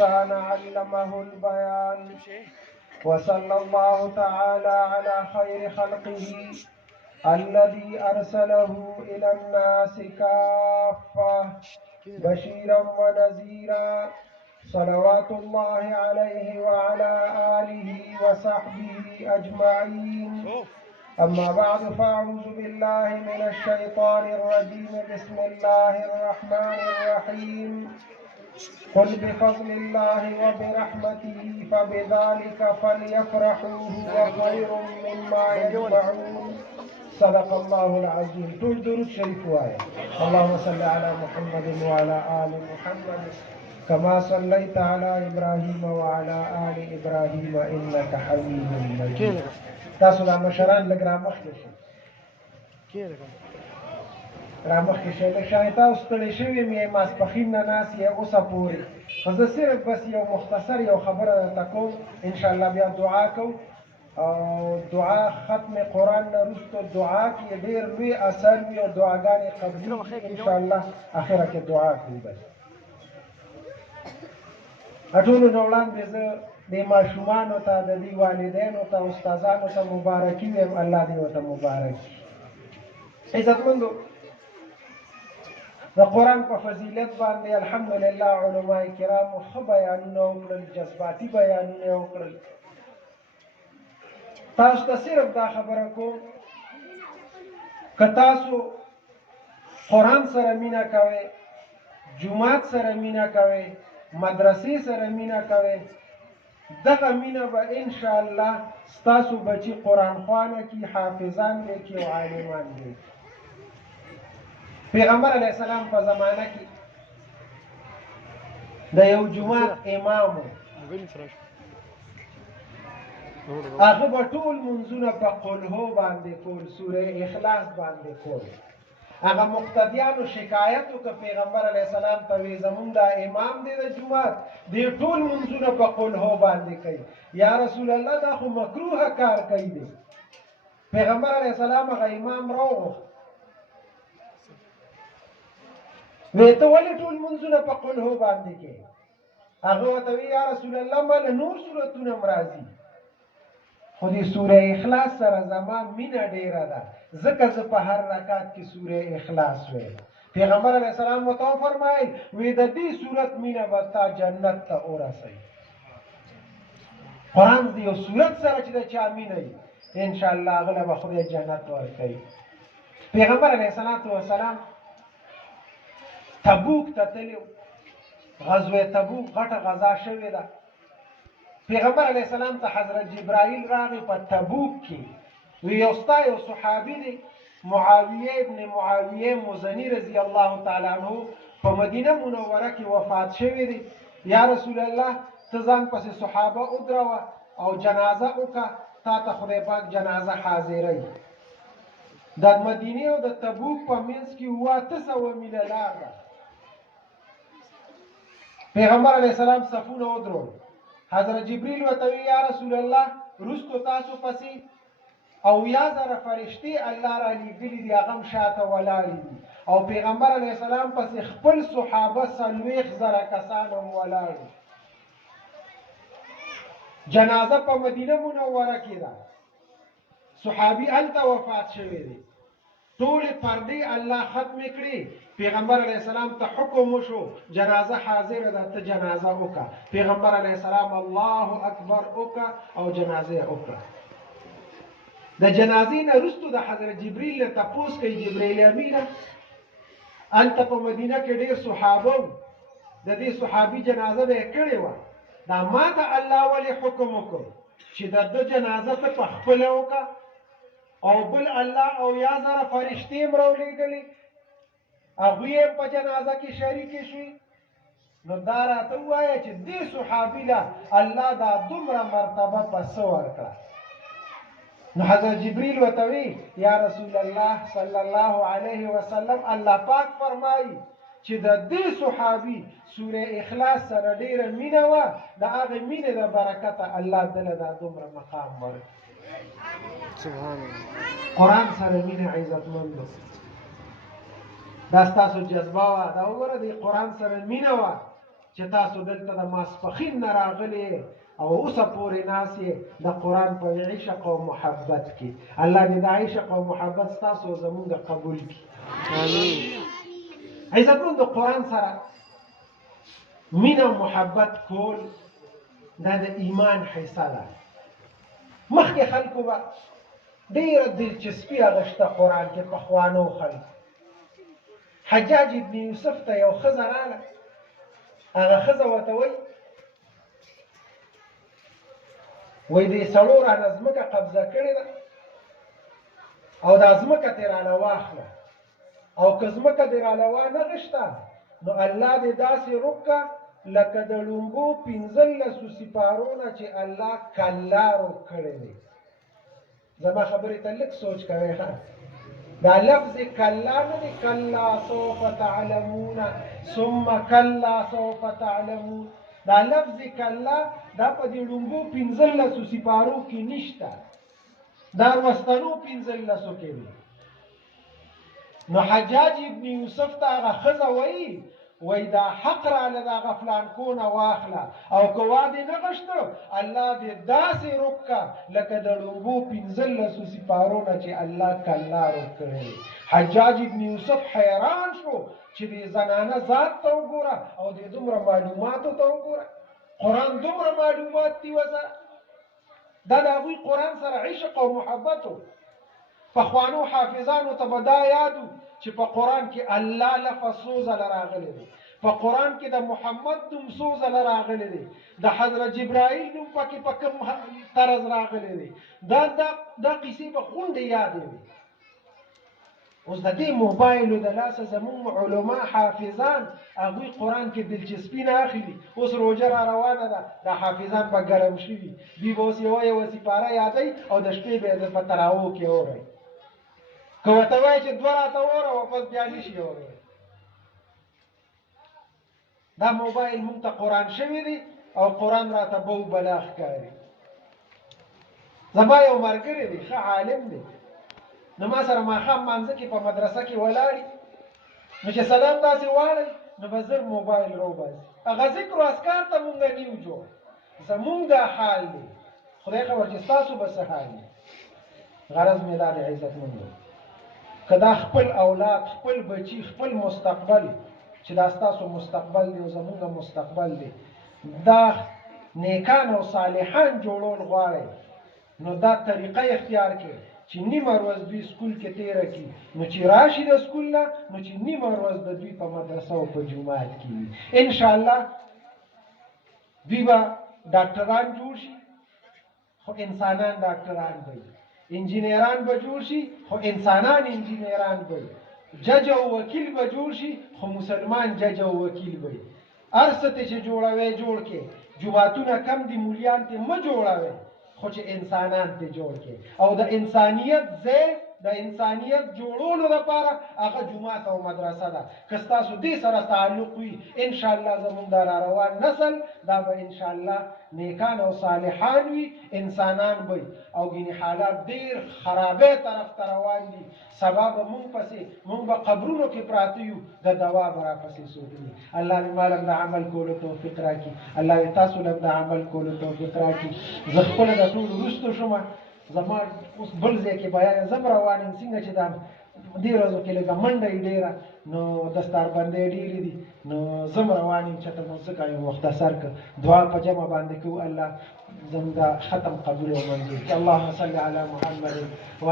الإنسان علمه البيان. وصلى الله تعالى على خير خلقه الذي أرسله إلى الناس كافة بشيرا ونذيرا، صلوات الله عليه وعلى آله وصحبه أجمعين. أما بعد، فأعوذ بالله من الشيطان الرجيم. بسم الله الرحمن الرحيم. قل بفضل الله وبرحمته فبذلك فليفرحوا هو خير مما يجمعون. صدق الله العظيم. طول درود شريف وايه. اللهم صل على محمد وعلى آل محمد كما صليت على إبراهيم وعلى آل إبراهيم إنك حميد مجيد. تاسو لا مشران لګ را مخکې شي را مخکې شي لږ شاید تاسو ستړي شوي مې ماسپښین نه ناست یې اوسه پورې، خو زه صرف بس یو مختصر یو خبره درته کوم. انشاءالله بیا دعا کوو او دعا ختم قرآن نه وروسته دعا کې ډېر لوی اثر وي او دعاګانې قبلېږي انشاءالله. اخره کې دعا کوو. بس ټولو نه وړاندې زه د ماشومانو ته، د دې والدینو ته، استادانو ته مبارکي وایم. الله دې ورته مبارک کړي. عزتمندو، د قرآن په فضیلت باندې الحمدلله علما کرامو ښه بیانونه وکړل، جذباتي بیانونه وکړل. تاسو ته صرف دا خبره کوم، که تاسو قرآن سره مینه کوئ، جومات سره مینه کوئ، مدرسې سره مینه کوئ، دغه مینه به انشاءالله ستاسو بچي قرآن خوانه کی، حافظان دی کی او عالمان دی. پیغمبر علیه السلام په زمانه کې د یو جومات امام هغه به ټول منځونه په قل هو باندې کول، سوره اخلاص باندې کول. هغه مقتدیانو شکایت وکړ پیغمبر علیه السلام ته، وی زمونږ دا امام دی د جومات دی ټول منځونه په قل هو باندې کوي. یا رسول الله دا خو مکروه کار کوي دی. پیغمبر علیه السلام هغه امام راوغوښت، وی ته ولې ټول منځونه په قل هو باندې کوي؟ هغه ورته وی یا رسول الله ماله نور سورتونه هم راځي، خو دې سوره اخلاص سره زما مینه ډېره ده، ځکه زه په هر رکعت کې سوره اخلاص وایم. پیغمبر علیه السلام ورته وفرمایل، وی د دې صورت مینه به تا جنت ته ورسوي. قرآن د یو صورت سره چې د چا مینه وي انشاءالله هغه له به خدای جنت ورکوي. پیغمبر علیه السلام تبوک ته تللی، غزوه تبوک غټه غزا شوې ده. پیغمبر علیه السلام ته حضرت جبرائیل راغی په تبوک کې، وی یو ستا یو صحابي دی معاویه ابن معاویه مزنی رضی الله تعالی عنه په مدینه منوره کې وفات شوی دی. یا رسول الله ته ځان پسې صحابه ودروه او جنازه وکړه، تا ته خدای پاک جنازه حاضروي. د مدینې او د تبوک په منځ کې 800 میله لار ده. پیغمبر علیه السلام صفونه ودرول، حضرت جبریل ورته وی یا رسول الله وروستو تاسو پسې 80,000 فرشتې الله را لیږلي دي، هغه هم شاته ولاړې دي، او پیغمبر علیه السلام پسې خپل صحابه 40,000 کسان هم ولاړ دي. جنازه په مدینه منوره کې ده، صحابي هلته وفات شوی دی. ټولې پردې الله ختم کړي. پیغمبر علیه السلام ته حکم وشو جنازه حاضره ده، ته جنازه وکړه. پیغمبر علیه السلام الله اکبر وکړه او جنازه وکړه. د جنازې نه وروسته د حضرت جبریل نه تپوس کوي، جبریل امینه هلته په مدینه کې ډېر صحابه وو، د دې صحابي جنازه به یې کړې وه، دا ما ته الله ولې حکم وکړ چې د ده جنازه ته په خپله وکړه، او بل الله 80,000 فرشتې هم راولېږلي، هغوی یې په جنازه کې شریکې شوي. نو دا راته ووایه چې دې صحابي له الله دا دومره مرتبه په څه ورکړه؟ نو حضرت جبریل ورته وی یا رسول الله صلی الله علیه وسلم الله پاک فرمایي چې د دې صحابي سوره اخلاص سره ډېره مینه وه، د هغې مینې د برکته الله دله دا دومره مقام ورکړي. سبحان الله. قرآن سره مینه عزتمندو، دا ستاسو جذبه وه، دا وګوره د قرآن سره مینه وه، چې تاسو دلته د ماسپښین نه راغلي او اوسه پورې ناست یې د قرآن په عشق او محبت کې. الله دې د عشق او محبت ستاسو زمونږ قبول کړي. آمین. عزتمن د قرآن سره مینه او محبت کول دا د ایمان حصه ده. مخکې خلکو به ډېره دلچسپي اغشته قرآن کې پخوانو خلکو. حجاج ابن یوسف ته یو ښځه راغله، هغه ښځه ورته وایي دې سړو رانه ځمکه قبضه کړې ده او دا ځمکه ترې رانه واخله، او که ځمکه دې رانه وانه غشته نو الله دې داسې روکه لکه د ړومبو 15 سپارو نه چې الله کلا روک کړی دی. زما خبرې ته لږ سوچ کوئ ښه. دا لفظ کلا نه دی، کلا سوف تعلمون ثم کلا سوف تعلمون. دا لفظ کلا دا په دې ړومبو 15 سپارو کې نشته، دا وروستنو 15 کې دی. نو حجاج ابن یوسف ته هغه ښځه وایي دا حق راله د هغه فلانکونه واخله، او که وادې نه غشته الله دې داسې روکه لکه د ړومبو 15 سپارو نه چې الله کلا روک کړی. حجاج ابن یوسف حیران شو چې دې زنانه ذات ته وګوره او دې دومره معلوماتو ته وګوره. قرآن دومره معلومات دي ورسره. دا د هغوی قرآن سره عشق او محبت و. پخوانو حافظانو ته به دا یادو چې په قرآن کې الله لفظ څو ځله راغلی دی، په قرآن کې د محمد نوم څو ځله راغلی دی، د حضرت جبرائیل نوم پکې په کوم طرز راغلی دی. دا قصې به غونډې یادې وي. اوس د دې موبایلو د لاسه زموږ علما حافظان هغوی قرآن کې دلچسپي نه اخلي. اوس روژه را روانه ده، د حافظان به ګرم شوي، دوی به اوس یوه سپاره یادوي او د شپې به یې په تراوو کې اورئ. که ورته وایي چې 2 راته واوره پس بیا نشي اورولی. دا موبایل مونږ ته قرآن شوی دی او قرآن راته بو بلا ښکاري. زما یو ملګری دی، ښه عالم دی، نو ما سره ماښام مانځه کې په مدرسه کې ولاړي، نو چې سلام داسې واړی نو به زر موبایل راوباسي. هغه ذکر و اذکار ته مونږ نیو جوړ. زمونږ دا حال دی، خدای خبر چې ستاسو به څه حال دی. غرض مې دا دی عزتمند، که دا خپل اولاد، خپل بچی، خپل مستقبل چې دا ستاسو مستقبل دی او زمونږ مستقبل دی، دا نیکان او صالحان جوړول غواړئ، نو دا طریقه اختیار کړئ چې نیمه ورځ دوی سکول کې تیره کړي، نو چې راشي د سکول نه نو چې نیمه ورځ د دوی په مدرسه او په جومات کې وي. انشاءالله دوی به ډاکټران جوړ شي خو انسانان ډاکټران وي، انجینیران به جوړ شي خو انسانان انجینیران وي، جج او وکیل به جوړ شي خو مسلمان جج او وکیل وي. هر څه ته چې جوړوي جوړ کې، جوماتونه کم دي مولیان ته مه جوړوي، خو چې انسانان ته جوړ کې. او د انسانیت ځای د انسانیت جوړولو لپاره هغه جومات او مدرسه ده. که ستاسو دې سره تعلق وي انشاءالله زموږ دا را روان نسل دا به انشاءالله نیکان او صالحان وي، انسانان وي. او ګینې حالات ډېر خرابۍ طرف ته روان دي. سبا به مونږ به قبرونو کې پراته یو، د دوا به راپسې څوک دي. الله دې ما لم د عمل کولو توفیق راکړي، الله دې تاسو لم د عمل کولو توفیق راکړي. زه خپله د ټولو وروستو شومه، زما اوس بل ځای کې بیان زم روان یم، څنګه چې دا دې ورځو کې لږه منډه یې ډېره، نو دستاربندۍ ډېرې دي، نو زم روان یم چې ته نو ځکه یو مختصر که دعا په جمع باندې کوو، الله زموږ ختم قبول او منظور کړي. اللهم صل علی محمد